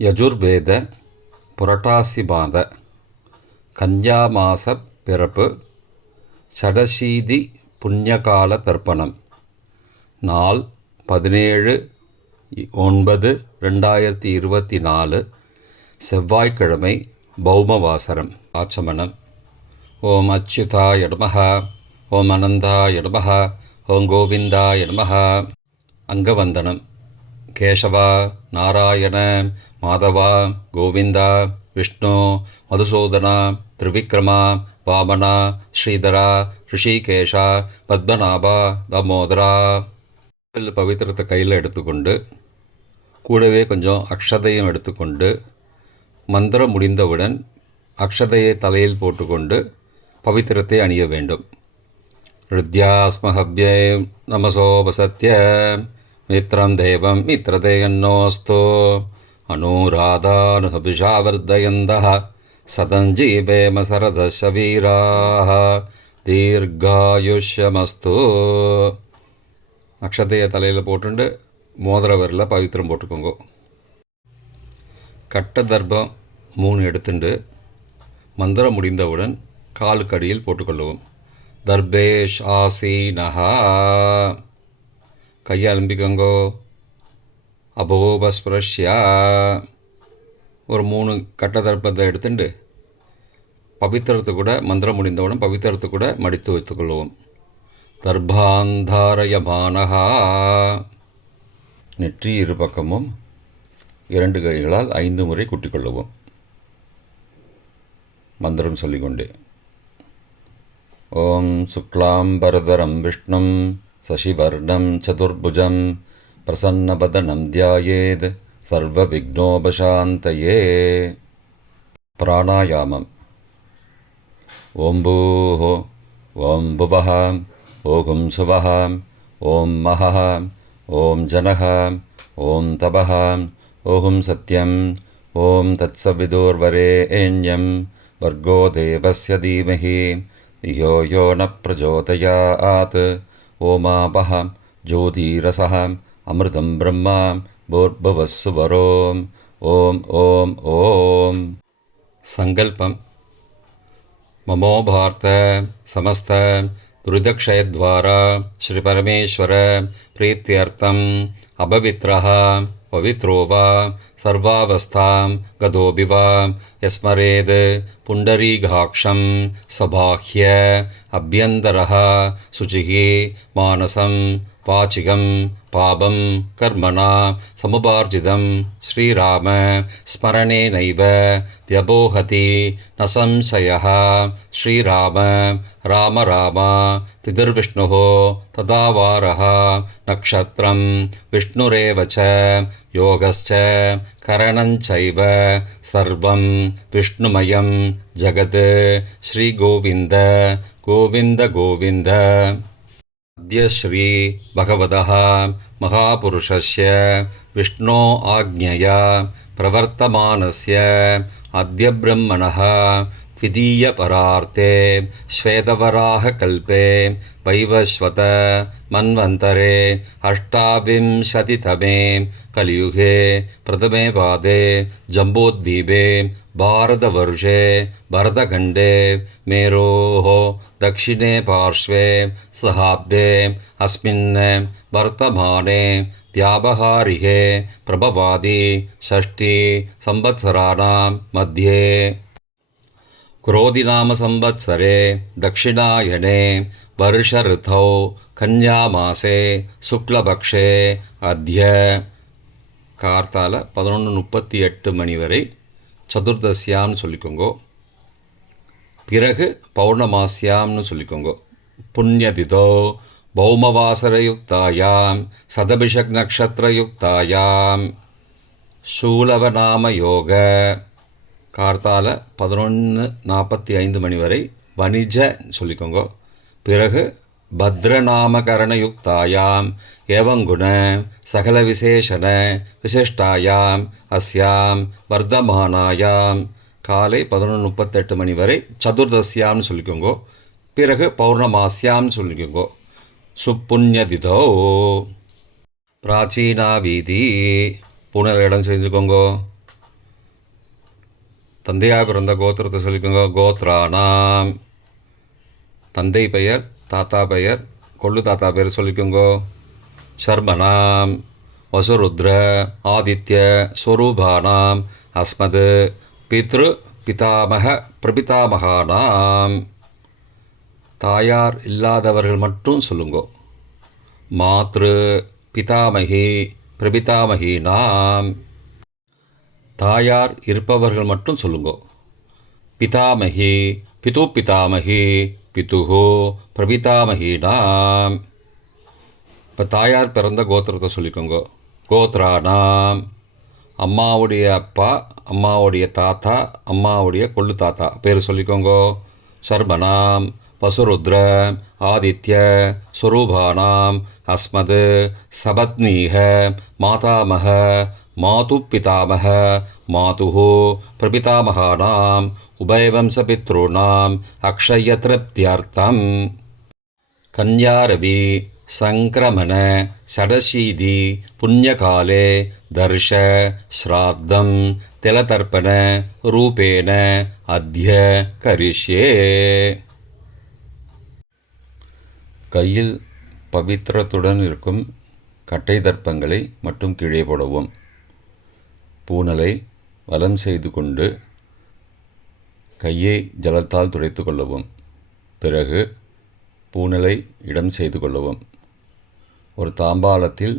யஜுர்வேத புரட்டாசி மாத கன்யா மாச பிறப்பு சடசீதி புண்ணியகால தர்ப்பணம். நாள் 17/9/2024 செவ்வாய்க்கிழமை. பௌமவாசரம். ஆச்சமனம். ஓம் அச்சுதாய நமஹ, ஓம் அனந்தாய நமஹ, ஓம் கோவிந்தாய நமஹ. அங்கவந்தனம். கேசவா, நாராயண, மாதவா, கோவிந்தா, விஷ்ணு, மதுசூதனா, திரிவிக்ரமா, வாமனா, ஸ்ரீதரா, ரிஷிகேஷா, பத்மநாபா, தாமோதரா. பவித்திரத்தை கையில் எடுத்துக்கொண்டு கூடவே கொஞ்சம் அக்ஷதையும் எடுத்துக்கொண்டு மந்திரம் முடிந்தவுடன் அக்ஷதையை தலையில் போட்டுக்கொண்டு பவித்திரத்தை அணிய வேண்டும். ருத்யாஸ்மஹவ்யே நமசோபசத்ய மித்ரம் தேவம் மித்ரதேயன்னோஸ்து அனுராதானுஹவிஷாவர்தயந்தः சதஞ்சீவேம சரதசவீராः தீர்காயுஷ்யமஸ்து. அக்ஷதையை தலையில் போட்டுண்டு மோதிர விரலில் பவித்திரம் போட்டுக்கோங்க. கட்ட தர்ப்பம் 3 எடுத்துண்டு மந்திரம் முடிந்தவுடன் காலுக்கு அடியில் போட்டுக்கொள்ளுவோம். தர்பேஷ் ஆசீனஹா. கையை அலம்பிக்கோங்கோ. அபோபஸ்பிரஷ்யா. ஒரு 3 கட்ட தர்ப்பத்தை எடுத்துட்டு பவித்திரத்தை கூட மந்திரம் முடிந்தவுடன் பவித்திரத்தை கூட மடித்து வைத்துக்கொள்வோம். தர்பாந்தாரயமானஹா. நெற்றி இரு பக்கமும் 2 கைகளால் 5 முறை குட்டிக்கொள்ளுவோம். மந்திரம் சொல்லிக்கொண்டே. ஓம் சுக்லாம்பரதரம் விஷ்ணும் சசிவர்ணம் சதுர்புஜம் பிரசன்னபதனம் தியாயேத் சர்வ விக்னோபசாந்தயே. பிராணாயாமம். ஓம் பூஹ, ஓம் புவஹ, ஓம் சுவஹ, ஓம் மஹஹ, ஓம் ஜனஹ, ஓம் தபஹ, ஓம் சத்யம், ஓம் தத்சவிதுர்வரேண்யம் வர்கோ தேவஸ்ய தீமஹி धियो यो न प्रचोदयात्. ओमापः ज्योतिरसः अमृतं ब्रह्मा भूर्भुवस्सुवरोम्. ओम ओम ओम. संकल्पम. ममो भारत समस्त दुरितक्षयद्वारा श्री परमेश्वर प्रीत्यर्थम अपवित्रः पवित्रो वा सर्वावस्थां गतोऽपि वा यस्मरेद् पुण्डरीकाक्षं सबाह्य अभ्यन्तरः शुचिः मानसं वाचिकं पापं कर्मणा समुपार्जितं श्रीराम स्मरणेनैव व्यपोहति न संशयः. श्रीराम राम राम तिथिर्विष्णुः तदावारः नक्षत्रं विष्णुरेव च योगश्च करणञ्चैव सर्वं विष्णुमयं जगत्. श्रीगोविन्द गोविन्द गोविन्द. अद्य श्री भगवतः महापुरुषस्य विष्णो आज्ञया प्रवर्तमानस्य अद्य ब्रह्मणः द्वितीयपरार्थे श्वेतवराहकल्पे वैवस्वत मन्वन्तरे 28तमे कलियुगे प्रथमे पादे जम्बूद्वीपे भारतवर्षे भरतखण्डे मेरोः दक्षिणे पार्श्वे सहाब्दे अस्मिन् वर्तमाने व्यावहारिके प्रभवादि 6 संवत्सराणां मध्ये क्रोधिनाम संवत्सरे दक्षिणायने वर्ष ऋतौ कन्यामासे शुक्लपक्षे अद्य கார்த்தால 11:38 மணி வரை சதுர்தசியாம்னு சொல்லிக்கோங்க. பிறகு பௌர்ணமாசியாம்னு சொல்லிக்கோங்க. புண்ணியதிதோ பௌமவாசரயுக்தாயாம் சதபிஷக் நக்ஷத்திரயுக்தாயாம் சூலவநாம யோக கார்த்தால 11:45 மணி வரை வணிஜ சொல்லிக்கோங்க. பிறகு பத்ரநாமகரணயுக்தாயாம் ஏவங்குண சகல விசேஷண விசிஷ்டாயாம் அஸ்யாம் வர்தமானாயாம் காலை 11:38 மணி வரை சதுர்தசியாம்னு சொல்லிக்கோங்க. பிறகு பௌர்ணமாசியாம்னு சொல்லிக்கோங்க. சுப்புண்ணியதிதோ. பிராச்சீனா வீதி. பூனல் இடம் செஞ்சுக்கோங்க. தந்தையாக பிறந்த கோத்திரத்தை சொல்லிக்கோங்க. கோத்ரானாம். தந்தை பெயர், தாத்தா பெயர், கொள்ளு தாத்தா பெயர் சொல்லிக்கோங்க. சர்மனாம். வசுருத்ர ஆதித்ய ஸ்வரூபானாம் அஸ்மது பித்ரு பிதாமக பிரபிதாமகானாம். தாயார் இல்லாதவர்கள் மட்டும் சொல்லுங்கோ. மாத்ரு பிதாமகி பிரபிதாமகீனாம். தாயார் இருப்பவர்கள் மட்டும் சொல்லுங்கோ. பிதாமகி பிது பிதாமகி பிதுஹோ பிரபிதாமகீனாம். இப்போ தாயார் பிறந்த கோத்திரத்தை சொல்லிக்கோங்க. கோத்ரானாம். அம்மாவுடைய அப்பா, அம்மாவுடைய தாத்தா, அம்மாவுடைய கொள்ளு தாத்தா பேர் சொல்லிக்கோங்க. சர்மனாம். வசுருத்ர ஆதித்ய ஸ்வரூபானாம் அஸ்மது சபத்னீக மாதாமக மாது பிதாமக மாதுஹோ பிரபிதாமகானாம் உபயவம்சபித்ருணாம் அக்ஷய திருப்தியர்த்தம். கன்யாரவி சங்கிரமண ஷடசீதி புண்ணியகாலே தர்ஷ ஸ்ராத்தம் திலதர்ப்பண ரூபேண அத்ய கரிஷ்யே. கையில் பவித்திரத்துடன் இருக்கும் கட்டை தர்ப்பங்களை மட்டும் கீழே போடவும். பூனலை வலம் செய்து கொண்டு கையை ஜலத்தால் துடைத்து கொள்ளவும். பிறகு பூனலை இடம் செய்து கொள்ளவும். ஒரு தாம்பாளத்தில்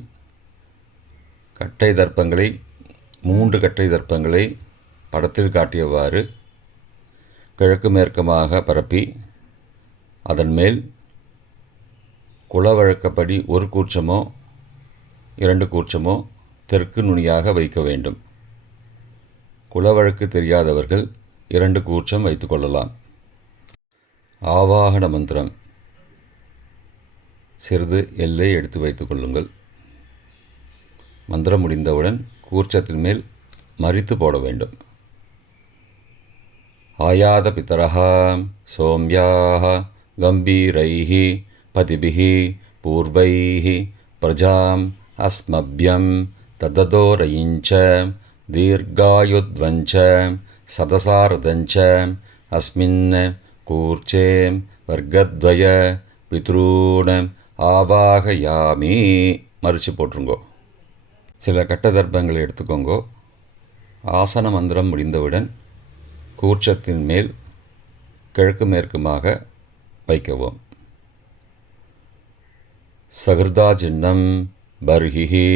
கட்டை தர்ப்பங்களை 3 கட்டை தர்ப்பங்களை படத்தில் காட்டியவாறு கிழக்கு மேற்கமாக பரப்பி அதன் மேல் குலவழக்கப்படி 1 கூர்ச்சமோ 2 கூர்ச்சமோ தெற்கு நுனியாக வைக்க வேண்டும். குலவழக்கு தெரியாதவர்கள் 2 கூர்ச்சம் வைத்து கொள்ளலாம். ஆவாகன மந்திரம். சிறிது எல்லை எடுத்து வைத்து கொள்ளுங்கள். மந்திரம் முடிந்தவுடன் கூர்ச்சத்தின் மேல் மரித்து போட வேண்டும். ஆயாத பிதரஹா சோம்யாக கம்பீரைஹி பதிபிஹி பூர்வைஹி பிரஜாம் அஸ்மப்யம் தததோரயிஞ்ச தீர்காயுத்வஞ்ச சதசாரதஞ்ச அஸ்மின் கூர்ச்சே வர்க்கத்வய பித்ரூண ஆவாகயாமி. மறித்து போட்டுருங்கோ. சில கட்ட தர்ப்பங்களை எடுத்துக்கோங்கோ. ஆசன மந்திரம் முடிந்தவுடன் கூர்ச்சத்தின் மேல் கிழக்கு மேற்குமாக வைக்கவும். சகிருதா சின்னம் பர்ஹிஹி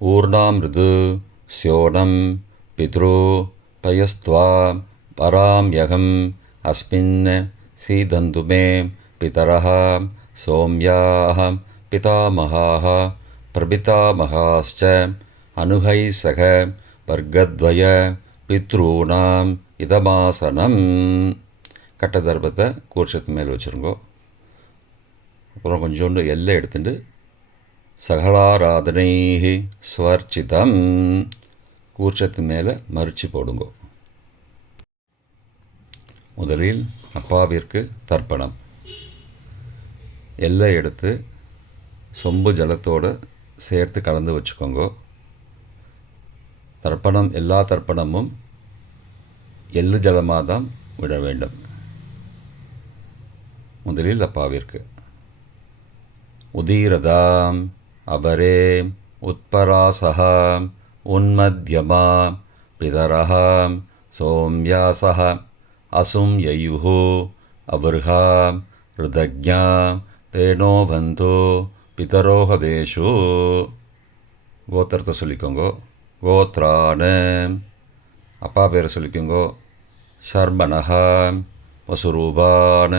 ஊர்ணாமிருது ஸ்யோனம் பித்ரு பயஸ்த்வா பராம்யகம் அஸ்மின் சீதந்துமே பிதரஹ சோம்யாஹ பிதாமகாஹ பிரபிதாமகாஸ்ச அனுகை சக வர்க்கத்வய பித்ரூணாம் இதமாசனம். கட்ட தர்ப்பத்தை கூர்ச்சத்து மேல் வச்சுருங்கோ. அப்புறம் கொஞ்சோண்டு எல்லை எடுத்துட்டு சகலாராதனை ஸ்வர்ச்சிதம் கூர்ச்சத்து மேலே மறித்து போடுங்கோ. முதலில் அப்பாவிற்கு தர்ப்பணம். எல்லை எடுத்து சொம்பு ஜலத்தோடு சேர்த்து கலந்து வச்சுக்கோங்க. தர்ப்பணம் எல்லா தர்ப்பணமும் எள்ளு ஜலமாக தான் விட வேண்டும். முதலில் அப்பாவிற்கு. உதீரதாம் அபரே உத்பராசஹ உன்மத்யமா பிதரஹ சோம்யாசஹ அசும் யயுஹு அபர்ஹா ருதக்ஞா தேனோ பந்தோ பிதரோஹபேஷு. கோத்திரத்தை சொல்லிக்கோங்கோ. கோத்ரான. அப்பா பேரை சொல்லிக்கோங்கோ. ஷர்மணஹ வசுரூபான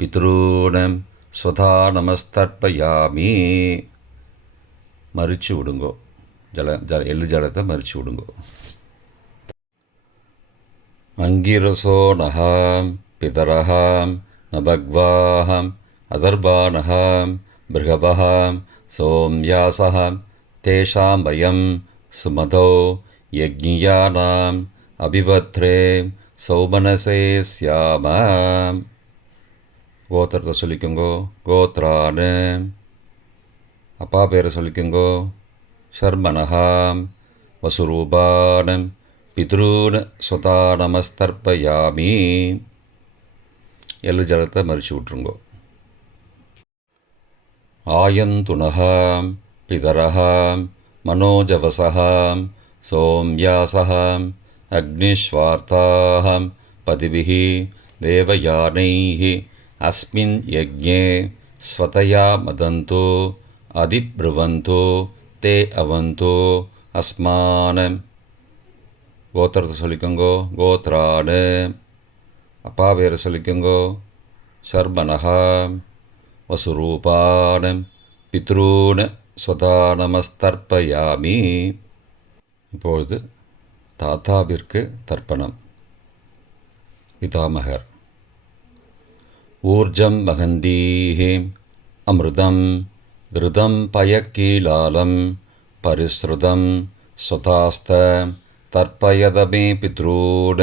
பித்ரூணம் ஸ்வதா நமஸ்தர்ப்பயாமி. மறித்து விடுங்கோ. எள்ளு ஜலத்தை மறித்து விடுங்கோ. அங்கிரசோ நஹாம் பிதரஹாம் நபக்வாஹாம் அதர்பானஹாம் பிருகபஹாம் சோம்யாசஹாம் தேஷாம் வயம் சுமதோ யக்ஞியானாம் அபிபத்ரே சௌமனசே ஸ்யாமாம். கோத்திரத்தை சொல்லிக்கோங்கோ. கோத்ரானு. அப்பா பேரை சொல்லிக்கோங்கோ. ஷர்மனஹாம் வசுரூபானம் பித்ரூன் ஸ்வதா நமஸ்தர்ப்பயாமி. எள்ளு ஜலத்தை மறித்து விட்ருங்கோ. ஆயந்துனஹ பிதரஹ மனோஜவசஹ சோம்யாசஹ அக்னிஸ்வார்த்தாஹ பதிபிஹி தேவயானைः அஸ்மின் யஜ்ஞே ஸ்வதயா மதந்தோ அதிப்ருவந்தோ தே அவந்தோ அஸ்மான. கோத்திரத்தை சொல்லிக்கோங்கோ. கோத்ரானு. அப்பா பேரை சொல்லிக்கோங்கோ. சர்மனஹா வசுரூபான பித்ரூன ஸ்வதா நமஸ்தர்ப்பயாமி. இப்பொழுது தாத்தாவிற்கு தர்ப்பணம். பிதாமகர். ஊர்ஜம் வகந்தீஹி அமிர்தம் கிருதம் பயக்கீலாலம் பரிஸ்ருதம் ஸ்வதாஸ்த தர்ப்பயதமே பித்ரூன.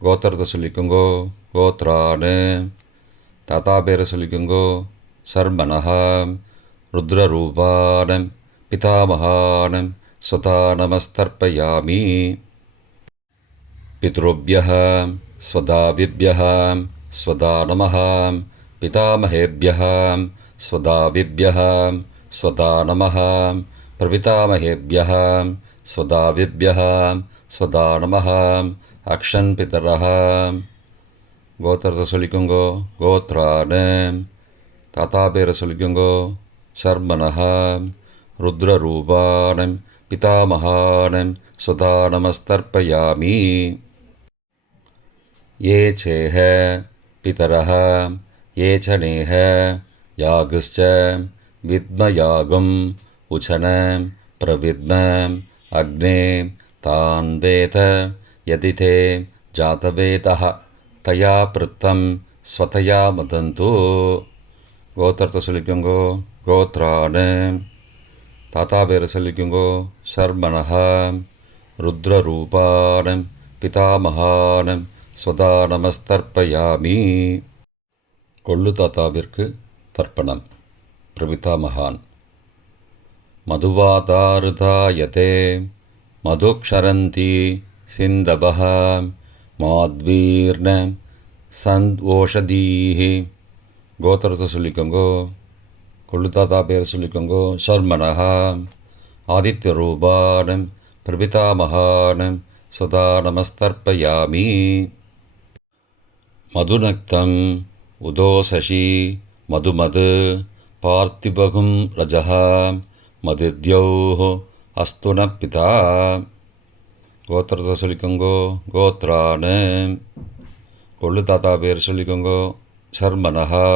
கோத்திரத்தை சொல்லிக்கோங்கோ. கோத்ரானு. தாத்தா பேரை சொல்லிக்கோங்கோ. சர்மனஹா ருத்ரரூபானம் பிதாமகானம் ஸ்வதா நமஸ்தர்ப்பயாமி. பித்ருப்யஹ ஸ்வதாவிப்யஹ ஸ்வதா நமஹ பிதாமகேப்யஹ ஸ்வதாவிப்யஹ ஸ்வதா நமஹ பிரபிதாமகேப்யஹ ஸ்வதாவிப்யஹ ஸ்வதா நமஹ அக்ஷன் பிதரஹ. கோத்திரத்தை சொல்லிக்கோங்கோ. கோத்ரானு. தாத்தா பேரை சொல்லிக்கோங்கோ. சர்மனஹா ருத்ரரூபானம் பிதாமகானம் ஸ்வதா நமஸ்தர்ப்பயாமி. ये चेह पितरः ये च नेह यागश्च विद्मयागम् उचन प्रविद्म अग्ने तान् वेद यदि ते जातवेदः தயா பிருத்தம் ஸ்வதயா மதந்து. கோத்திரத்தை சொல்லிக்கோங்கோ. கோத்ரானு. தாத்தா பேரை சொல்லிக்கோங்கோ. சர்மனஹா ருத்ரரூபானம் பிதாமகானம் ஸ்வதா நமஸ்தர்ப்பயாமி. கொள்ளு தாத்தாவிற்கு தர்ப்பணம். பிரபிதாமகான். மதுவாதாருதாயதே மதுக்ஷரந்தி சிந்தபஹ மாத்வீர்ண சந்த்வோஷதீஹி. கோத்திரத்தை சொல்லிக்கோங்கோ. கொள்ளு தாத்தா பேரை சொல்லிக்கோங்கோ. சர்மனஹா ஆதித்யரூபானம் பிரபிதாமகானம் ஸ்வதா நமஸ்தர்ப்பயாமி. மதுநக்தம் உதோசசி மதுமது பார்த்திபகும் ரஜஹ மதித்யௌஹ அஸ்துன பிதா. கோத்திரத்தை சொல்லிக்கோங்கோ. கோத்ரானு. கொள்ளு தாத்தா பேர் சொல்லிக்கோங்கோ. சர்மனஹா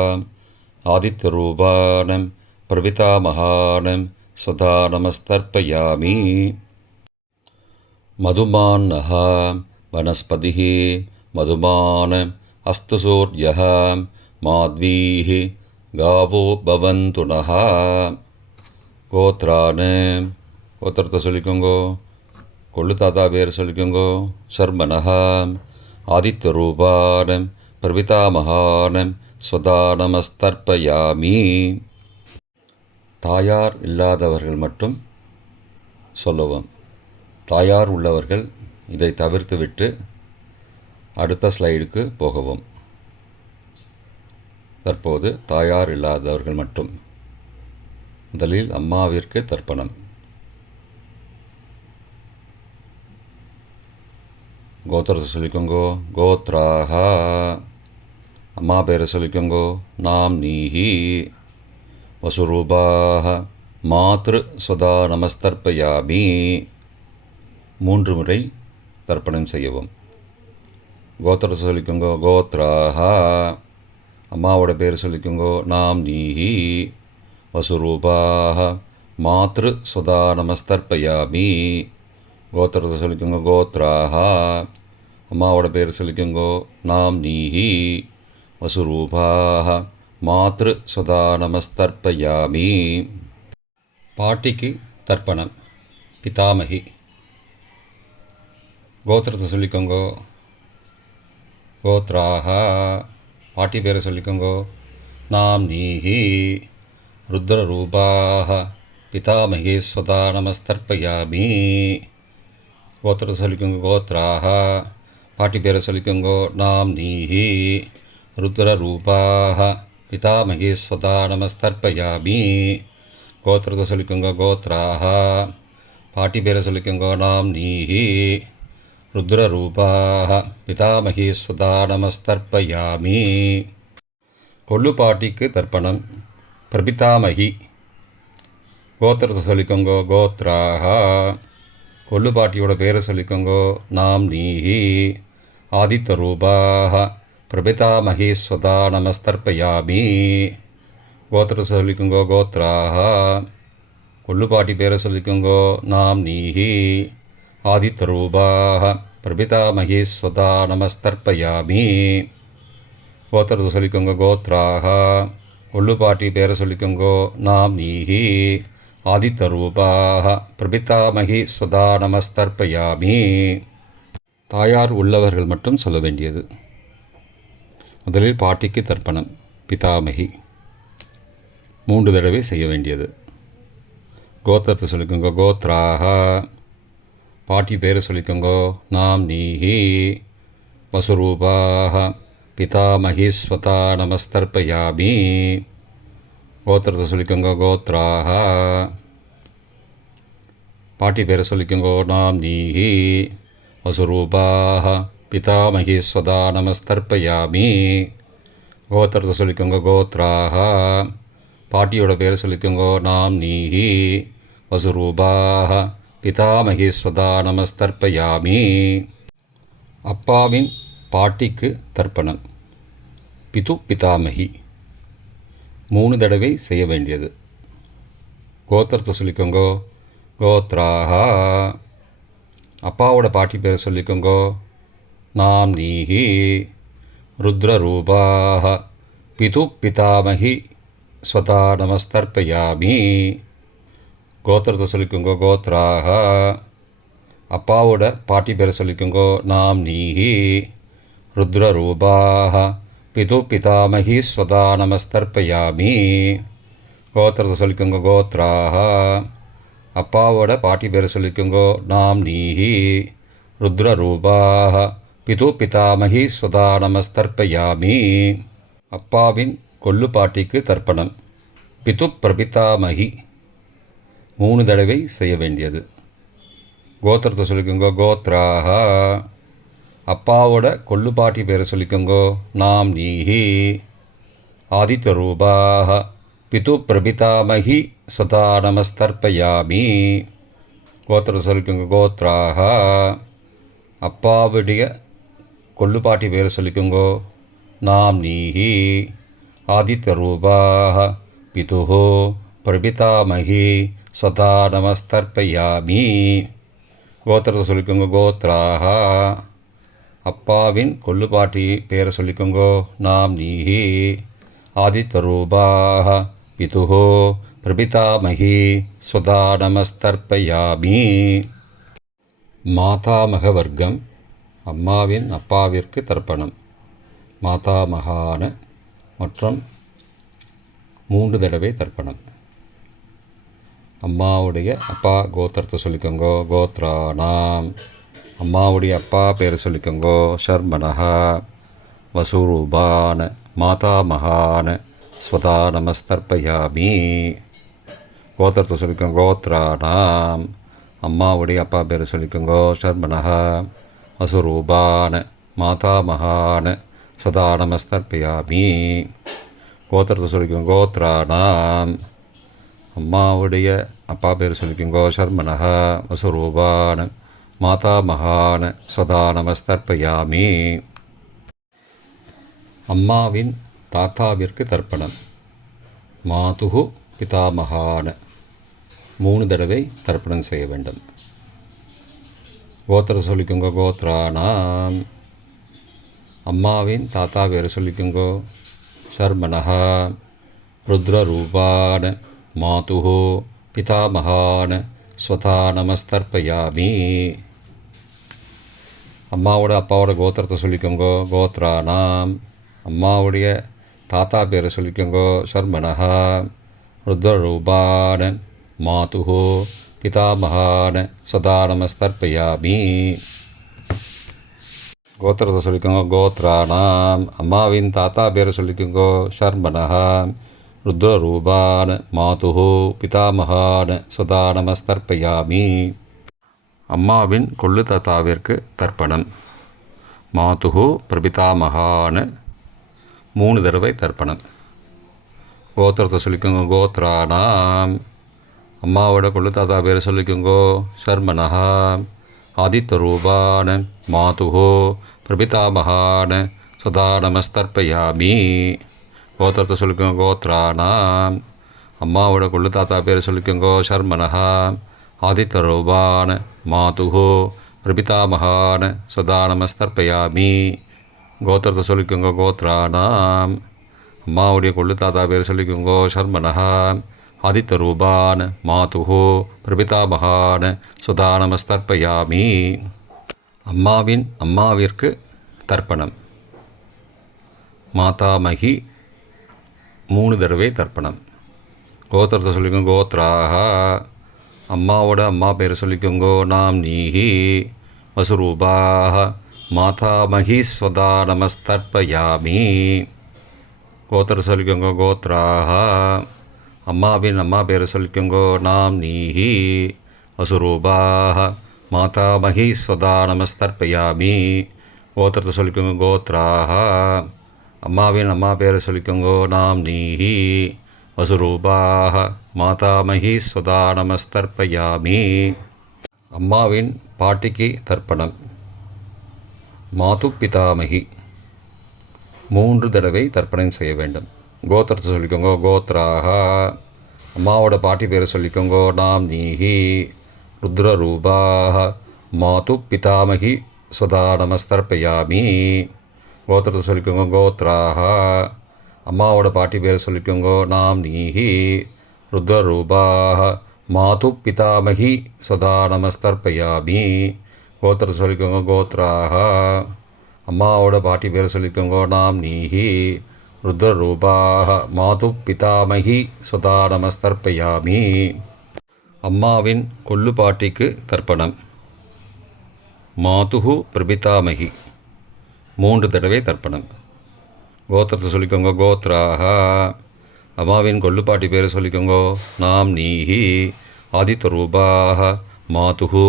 ஆதித்யரூபானம் பிரபிதாமகானம் ஸ்வதா நமஸ்தர்ப்பயாமி. மதுமான்னஹ வனஸ்பதிः மதுமான அஸ்து சூர்யः மாத்வீः காவோ பவந்து நஹ. கோத்ரானு. கோத்திரத்தை சொல்லிக்கோங்கோ. கொள்ளு தாத்தா பேர் சொல்லிக்கோங்கோ. சர்மனஹா ஆதித்யரூபானம் பிரபிதாமகானம் ஸ்வதா நமஸ்தர்ப்பயாமி. தாயார் இல்லாதவர்கள் மட்டும் சொல்லவும். தாயார் உள்ளவர்கள் இதை தவிர்த்துவிட்டு அடுத்த ஸ்லைடுக்கு போகவும். தற்போது தாயார் இல்லாதவர்கள் மட்டும். முதலில் அம்மாவிற்கு தர்ப்பணம். கோத்திரத்தை சொல்லிக்கோங்கோ. கோத்ராஹா. அம்மா பேரை சொல்லிக்கோங்கோ. நாம் நீஹி வசுரூபாஹ மாத்ரு ஸ்வதா நமஸ்தர்ப்பயாமி. 3 முறை தர்ப்பணம் செய்யவும். கோத்திரத்தை சொல்லிக்கோங்கோ. கோத்ராஹா. அம்மாவோட பேர் சொல்லிக்கோங்கோ. நாம் நீஹி வசுரூபாஹ மாத்ரு ஸ்வதா நமஸ்தர்ப்பயாமி. கோத்திரத்தை சொல்லிக்கோங்க. கோத்ராஹா. அம்மாவோட பேர் சொல்லிக்கோங்கோ. நாம் நீஹி வசுரூபாஹ மாத்ரு ஸ்வதா நமஸ்தர்ப்பயாமி. பாட்டிக்கு தர்ப்பணம். பிதாமகி. கோத்திரத்தை சொல்லிக்கோங்கோ. கோத்ராஹா. பாட்டி பேரை சொல்லிக்கோங்கோ. நாம் நீஹி ருத்ரரூபாஹ பிதாமகி ஸ்வதா நமஸ்தர்ப்பயாமி. கோத்திரத்தை சொல்லிக்கோங்க கோத்ராக. பாட்டி பேரை சொல்லிக்கோங்கோ நாம் நீஹி. ருத்ரரூபாக பிதாமகி ஸ்வதா நமஸ்தர்ப்பயாமி. கோத்திரத்தை சொல்லிக்கோங்க கோத்ராக. பாட்டி பேரை சொல்லிக்கோங்க நாம் நீஹி. ருத்ரரூபாக பிதாமகி ஸ்வதா நமஸ்தர்ப்பயாமி. கொள்ளு பாட்டிக்கு தர்ப்பணம். பிரபிதாமகி. கோத்திரத்தை சொல்லிக்கோங்கோ கோத்ராக. கொள்ளு பாட்டியோட பேரை சொல்லிக்கோங்கோ நாம் நீஹி. ஆதித்த ரூபாக பிரபிதாமகி ஸ்வதா நமஸ்தர்ப்பயாமி. கோத்திரத்தை சொல்லிக்கோங்கோ கோத்ராக. கொள்ளு பாட்டி பேரை சொல்லிக்கோங்கோ நாம் நீஹி. ஆதித்த ரூபாக பிரபிதாமகி ஸ்வதா நமஸ்தர்ப்பயாமி. கோத்திரத்தை சொல்லிக்கோங்க கோத்ராக. கொள்ளு பாட்டி பேரை சொல்லிக்கோங்கோ நாம் நீஹி. ஆதித்த ரூபாக பிரபிதாமகி ஸ்வதா நமஸ்தர்ப்பயாமி. தாயார் உள்ளவர்கள் மட்டும் சொல்ல வேண்டியது. முதலில் பாட்டிக்கு தர்ப்பணம். பிதாமகி 3 தடவை செய்ய வேண்டியது. கோத்திரத்தை சொல்லிக்கோங்க கோத்ராக. பாட்டி பேரை சொல்லிக்கோங்கோ நாம் நீஹி. வசுரூபாக பிதாமகி ஸ்வதா நமஸ்தர்ப்பயாமி. கோத்திரத்தை சொல்லிக்கோங்க கோத்ராக. பாட்டி பேரை சொல்லிக்கோங்கோ நாம் நீஹி. வசுரூபாக பிதாமகி ஸ்வதா நமஸ்தர்ப்பயாமி. கோத்திரத்தை சொல்லிக்கோங்க கோத்ராக. பாட்டியோட பேரை சொல்லிக்கோங்கோ நாம் நீஹி. வசுரூபாக பிதாமகி ஸ்வதா நமஸ்தர்ப்பயாமி. அப்பாவின் பாட்டிக்கு தர்ப்பணம். பிது பிதாமகி 3 தடவை செய்ய வேண்டியது. கோத்திரத்தை சொல்லிக்கோங்கோ கோத்ராக. அப்பாவோட பாட்டி பேரை சொல்லிக்கோங்கோ நாம் நீஹி. ருத்ரரூபாக பிது பிதாமகி ஸ்வதா நமஸ்தர்ப்பயாமி. கோத்திரத்தை சொல்லிக்கோங்கோ கோத்ராக. அப்பாவோட பாட்டி பேரை சொல்லிக்கோங்கோ நாம் நீஹி. ருத்ரரூபாக பிது பிதாமகி ஸ்வதா நமஸ்தர்ப்பயாமி. கோத்திரத்தை சொல்லிக்கோங்க கோத்ராக. அப்பாவோட பாட்டி பேரை சொல்லிக்கோங்கோ நாம் நீஹி. ருத்ரரூபாக பிது பிதாமகி ஸ்வதா நமஸ்தர்ப்பயாமி. அப்பாவின் கொள்ளு பாட்டிக்கு தர்ப்பணம். பிது பிரபிதாமகி 3 தடவை செய்ய வேண்டியது. கோத்திரத்தை சொல்லிக்கோங்கோ கோத்ராக. அப்பாவோட கொள்ளு பாட்டி பேரை சொல்லிக்கோங்கோ நாம் நீஹி. ஆதித்த ரூபாக பிது பிரபிதாமகி ஸ்வதா நமஸ்தர்ப்பயாமி. கோத்திரத்தை சொல்லிக்கோங்க கோத்ராக. அப்பாவுடைய கொள்ளு பாட்டி பேரை சொல்லிக்கோங்கோ நாம் நீஹி. ஆதித்த ரூபாக பிது பிரபிதாமகி ஸ்வதா நமஸ்தர்ப்பயாமி. கோத்திரத்தை சொல்லிக்கோங்க கோத்ராக. அப்பாவின் கொள்ளு பாட்டி பேரை சொல்லிக்கோங்கோ நாம் நீஹி. ஆதித்த ரூபாக பிது பிரபிதாமகி ஸ்வதா நமஸ்தர்ப்பயாமி. மாதாமக வர்க்கம். அம்மாவின் அப்பாவிற்கு தர்ப்பணம். மாதாமகான மற்றும் 3 தடவை தர்ப்பணம். அம்மாவுடைய அப்பா கோத்திரத்தை சொல்லிக்கோங்கோ கோத்ரானாம். அம்மாவுடைய அப்பா பேரை சொல்லிக்கோங்கோ ஷர்மனஹா. வசுரூபான மாதாமகான ஸ்வதா நமஸ்தர்ப்பயாமி. கோத்திரத்தை சொல்லிக்கோங்க கோத்ரானாம். அம்மாவுடைய அப்பா பேரை சொல்லிக்கோங்கோ ஷர்மனஹா. வசுரூபான மாதாமகான ஸ்வதா நமஸ்தர்ப்பயாமி. கோத்திரத்தை சொல்லிக்கோங்க கோத்ரானாம். அம்மாவுடைய அப்பா பேர் சொல்லிக்கோங்கோ ஷர்மனஹா. வசுரூபான மாதாமகான ஸ்வதா நமஸ்தர்ப்பயாமி. அம்மாவின் தாத்தாவிற்கு தர்ப்பணம். மாதுகு பிதாமகான 3 தடவை தர்ப்பணம் செய்ய வேண்டும். கோத்திர சொல்லிக்கோங்க கோத்ரானாம். அம்மாவின் தாத்தா பேர் சொல்லிக்கோங்கோ ஷர்மனஹா. ருத்ரரூபான மாதுகு பிதாமகான ஸ்வதா நமஸ்தர்ப்பயாமி. அம்மாவோட அப்பாவோட கோத்திரத்தை சொல்லிக்கோங்கோ கோத்ரானாம். அம்மாவுடைய தாத்தா பேரை சொல்லிக்கோங்கோ ஷர்மனஹா. ருத்ரரூபான மாதுகு பிதாமகான் சதா நமஸ்தர்ப்பயாமி. கோத்திரத்தை சொல்லிக்கோங்க. கோத்ராணாம். அம்மாவின் தாத்தா பேரை சொல்லிக்கோங்கோ. ஷர்மனஹா ருத்ரரூபான் மாதுஹு பிதாமகான் சதா நமஸ்தர்ப்பயாமி. அம்மாவின் கொள்ளு தாத்தாவிற்கு தர்ப்பணம். மாதுஹு பிரபிதாமகான் 3 தடவை தர்ப்பணம். கோத்திரத்தை சொல்லிக்கோங்க. கோத்ராணாம். அம்மாவோட கொள்ளு தாத்தா பேரை சொல்லிக்கோங்கோ. ஷர்மனஹா ஆதித்யரூபான் மாதுஹோ பிரபிதாமகான் சதா நமஸ்தர்ப்பயாமி. கோத்திரத்தை சொல்லிக்கோங்க. கோத்ராணாம். அம்மாவோட கொள்ளு தாத்தா பேரை சொல்லிக்கோங்கோ. ஷர்மனஹா ஆதித்யரூபான் மாதுஹோ பிரபிதாமகான் சதா நமஸ்தர்ப்பயாமி. கோத்திரத்தை சொல்லிக்கோங்க. கோத்ராணாம். அம்மாவுடைய கொள்ளு தாத்தா பேர் சொல்லிக்கோங்கோ. ஷர்மனஹா ஆதித்யரூபான் மாதுஹோ பிரபிதாமகான் சதா நமஸ்தர்ப்பயாமி. அம்மாவின் அம்மாவிற்கு தர்ப்பணம். மாதாமகி 3 தடவை தர்ப்பணம். கோத்திரத்தை சொல்லிக்கோங்க. கோத்ராஹா. அம்மாவோட அம்மா பேர் சொல்லிக்கோங்கோ. நாம் நீஹி வசுரூபாஹ மாதாமகி ஸ்வதா நமஸ்தர்ப்பயாமி. கோத்திரம் சொல்லிக்கோங்க. கோத்ராஹா. அம்மாவின் அம்மா பேரை சொல்லிக்கோங்கோ. நாம் நீஹி வசுரூபாஹ மாதாமகி ஸ்வதா நமஸ்தர்ப்பயாமி. கோத்திரத்தை சொல்லிக்கோங்க. கோத்ராஹா. அம்மாவின் அம்மா பேரை சொல்லிக்கோங்கோ. நாம் நீஹி வசுரூபாஹ மாதாமகி ஸ்வதா நமஸ்தர்ப்பயாமி. அம்மாவின் பாட்டிக்கு தர்ப்பணம். மாது பிதாமகி 3 தடவை தர்ப்பணம் செய்ய வேண்டும். கோத்திரத்தை சொல்லிக்கோங்க. கோத்ராஹா. அம்மாவோட பாட்டி பேரை சொல்லிக்கோங்கோ. நாம் நீஹி ருத்ரரூபாஹ மாது பிதாமகி ஸ்வதா நமஸ்தர்ப்பயாமி. கோத்திரத்தை சொல்லிக்கோங்க. கோத்ராஹா. அம்மாவோட பாட்டி பேரை சொல்லிக்கோங்கோ. நாம் நீஹி ருத்ரரூபாஹ மாது பிதாமகி ஸ்வதா நமஸ்தர்ப்பயாமி. கோத்திரத்தை சொல்லிக்கோங்க. கோத்ராஹா. அம்மாவோட பாட்டி பேரை சொல்லிக்கோங்கோ. நாம் நீஹி ருத்ரரூபாஹ மாது பிதாமகி ஸ்வதா நமஸ்தர்ப்பயாமி. அம்மாவின் கொள்ளு பாட்டிக்கு தர்ப்பணம். மாதுஹு பிரபிதாமகி 3 தடவை தர்ப்பணம். கோத்திரத்தை சொல்லிக்கோங்க. கோத்ராஹா. அம்மாவின் கொள்ளு பாட்டி பேரை சொல்லிக்கோங்கோ. நாம் நீஹி ஆதித்யரூபாஹ மாதுஹு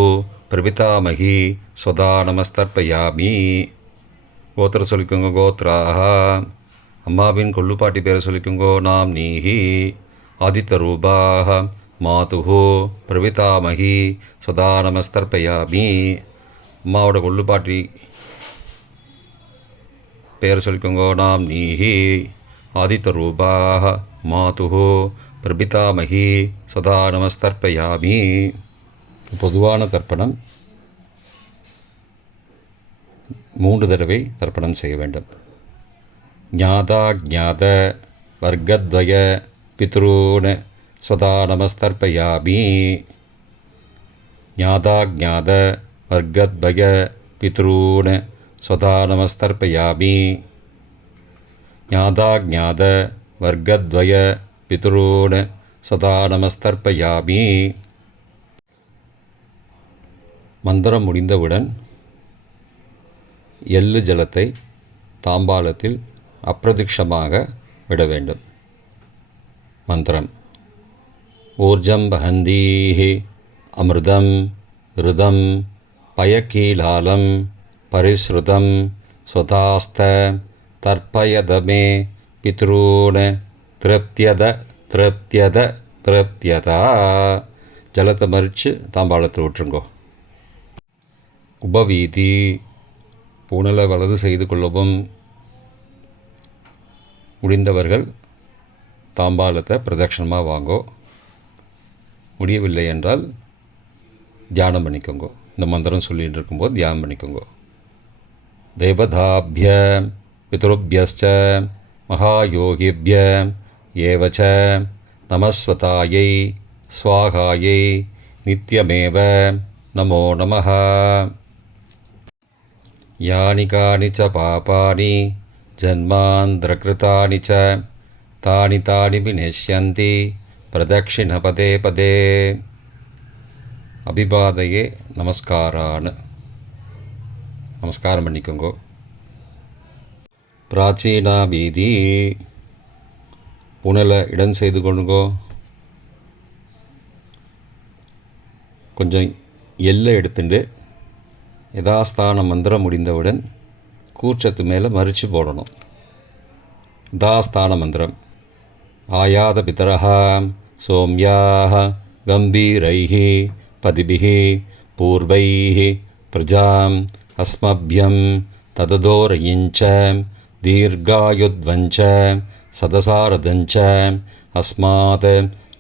பிரபிதாமகி ஸ்வதா நமஸ்தர்ப்பயாமி. கோத்திரம் சொல்லிக்கோங்க. கோத்ராஹா. அம்மாவின் கொள்ளு பாட்டி பேரை சொல்லிக்கோங்கோ. நாம் நீஹி ஆதித்யரூபாஹ மாதுஹு பிரபிதாமகி ஸ்வதா நமஸ்தர்ப்பயாமி. அம்மாவோட கொள்ளு பாட்டி பேரை சொல்லிக்கோங்கோ. நாம் நீஹி ஆதித்யரூபாஹ மாதுஹு பிரபிதாமகி ஸ்வதா நமஸ்தர்ப்பயாமி. பொதுவான தர்ப்பணம் 3 தடவை தர்ப்பணம் செய்ய வேண்டும். ஞாதா ஞாத வர்க்கத்வய பித்ரூன் ஸ்வதா நமஸ்தர்ப்பயாமி. ஞாதா ஞாத வர்க்கத்வய பித்ரூன் ஸ்வதா நமஸ்தர்ப்பயாமி. ஞாதா ஞாத வர்க்கத்வய பித்ரூன் ஸ்வதா நமஸ்தர்ப்பயாமி. மந்திரம் முடிந்தவுடன் எள்ளு ஜலத்தை தாம்பாளத்தில் அப்பிரதிக்ஷமாக விட வேண்டும். மந்திரம். ஊர்ஜம் வஹந்தீஹி அமிர்தம் ருதம் பயக்கீலாலம் பரிஸ்ருதம் ஸ்வதாஸ்த தர்ப்பயதமே பித்ரூன் திருப்தியத திருப்தியத திருப்தியதா. ஜலத்தை மறித்து தாம்பாளத்தில் விட்டுருங்கோ. உபவீதி. பூணலை வலது செய்து கொள்ளவும். முடிந்தவர்கள் தாம்பாளத்தை பிரதட்சணமாக வாங்கோ. முடியவில்லை என்றால் தியானம் பண்ணிக்கோங்க. இந்த மந்திரம் சொல்லிகிட்டு இருக்கும்போது தியானம் பண்ணிக்கோங்க. தேவதாபிய பித்ருபியஸ்ச மகாயோகிபிய ஏவச்ச நமஸ்வதாயை ஸ்வாகாயை நித்யமேவ நமோ நமः. யானி கானி ச பாபானி ஜன்மாந்திரகிருதானி ச தானி தானி விநஷ்யந்தி பிரதக்ஷிண பதே பதே. அபிபாதையே நமஸ்காரான்னு நமஸ்காரம் பண்ணிக்கோங்கோ. பிராச்சீனா வீதி புனலை இடம் செய்து கொள்ளுங்கோ. கொஞ்சம் எல்லை எடுத்துட்டு யதாஸ்தான மந்திரம் முடிந்தவுடன் கூர்ச்சத்து மேலே மறித்து போடணும். யதாஸ்தான மந்திரம் ஆயாத பிதரஹா சோம்யாக கம்பீரைஹி பதிபிஹி பூர்வைஹி பிரஜாம் அஸ்மப்யம் தததோரயிஞ்ச தீர்காயுத்வஞ்ச சதசாரதஞ்ச அஸ்மாத்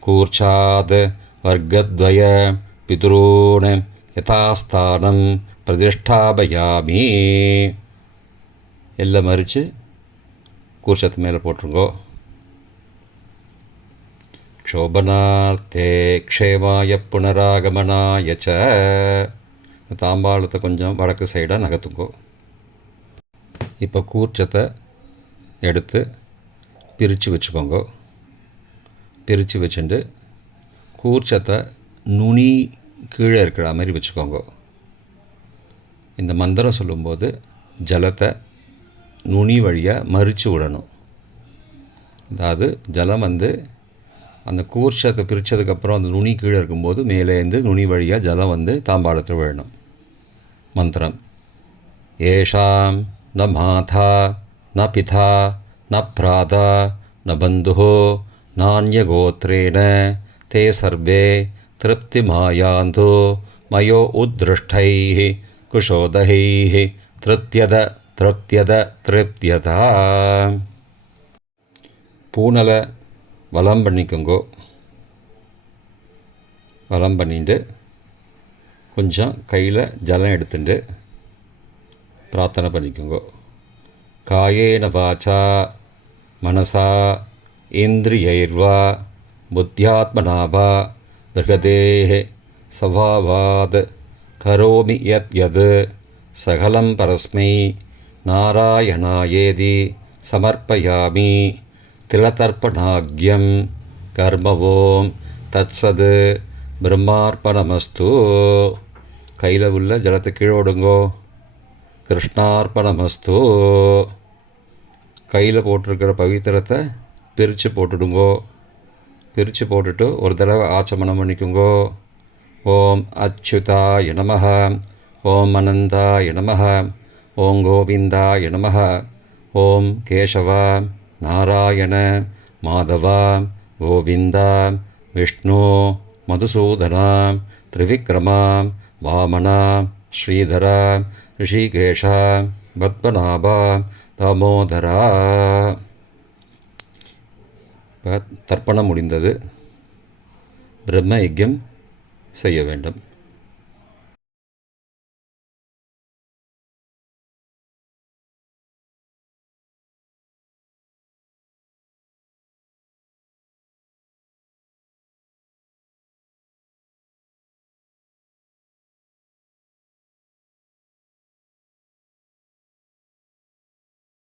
கூர்ச்சாத் வர்க்கத்வய பிதுரூன் யதாஸ்தானம் பிரதிஷ்டாபயாமி. எல்லாம் மறித்து கூர்ச்சத்து மேலே போட்டுருங்கோ. க்ஷோபனார்த்தே க்ஷேமாய புனராகமனாய ச. தாம்பாளத்தை கொஞ்சம் வடக்கு சைடாக நகர்த்துங்கோ. இப்போ கூர்ச்சத்தை எடுத்து பிரித்து வச்சுக்கோங்க. பிரித்து வச்சுட்டு கூர்ச்சத்தை நுனி கீழே இருக்கிற மாதிரி வச்சுக்கோங்க. இந்த மந்திரம் சொல்லும்போது ஜலத்தை நுனி வழியாக மறித்து விடணும். அதாவது ஜலம் அந்த கூர்ச்சத்தை பிரித்ததுக்கப்புறம் அந்த நுனி கீழே இருக்கும்போது மேலேருந்து நுனி வழியாக ஜலம் தாம்பாளத்தில் விழணும். மந்திரம் ஏஷாம் ந மாதா ந பிதா ந பிராதா ந பந்துஹோ நான்யகோத்ரேன தே சர்வே திருப்திமாயாந்தோ மயோ உத்ருஷ்டைः குஷோதகைः திருப்தியத திருப்தியத திருப்தியதா. பூனலை வலம் பண்ணிக்கோங்கோ. வலம் பண்ணிட்டு கொஞ்சம் கையில் ஜலம் எடுத்துட்டு பிரார்த்தனை பண்ணிக்கோங்கோ. காயேன வாச்சா மனசா இந்திரியைர்வா புத்தியாத்மனாவா பிருகதேஹ சவாவாத் கரோமி யத் யத் சகலம் பரஸ்மை நாராயணாயேதி சமர்ப்பயாமி திலதர்ப்பணாக்யம் கர்மவோம் தத்சது பிரம்மார்ப்பணமஸ்து. கையில் உள்ள ஜலத்தை கீழோடுங்கோ. கிருஷ்ணார்ப்பணமஸ்து. கையில் போட்டிருக்கிற பவித்திரத்தை பிரித்து போட்டுடுங்கோ. பிரித்து போட்டுட்டு ஒரு தடவை ஆச்சமனம் பண்ணிக்கோங்கோ. ஓம் அச்சுதாய நமஹ, ஓம் அனந்தாய நமஹ, ஓம் கோவிந்தாய நமஹ, ஓம் கேசவா நாராயண மாதவா கோவிந்தா விஷ்ணு மதுசூதனா திரிவிக்ரமா வாமனா ஸ்ரீதரா ரிஷிகேஷா பத்மநாபா தாமோதரா. தர்ப்பணம் முடிந்தது. பிரம்ம யஜ்யம் செய்ய வேண்டும்.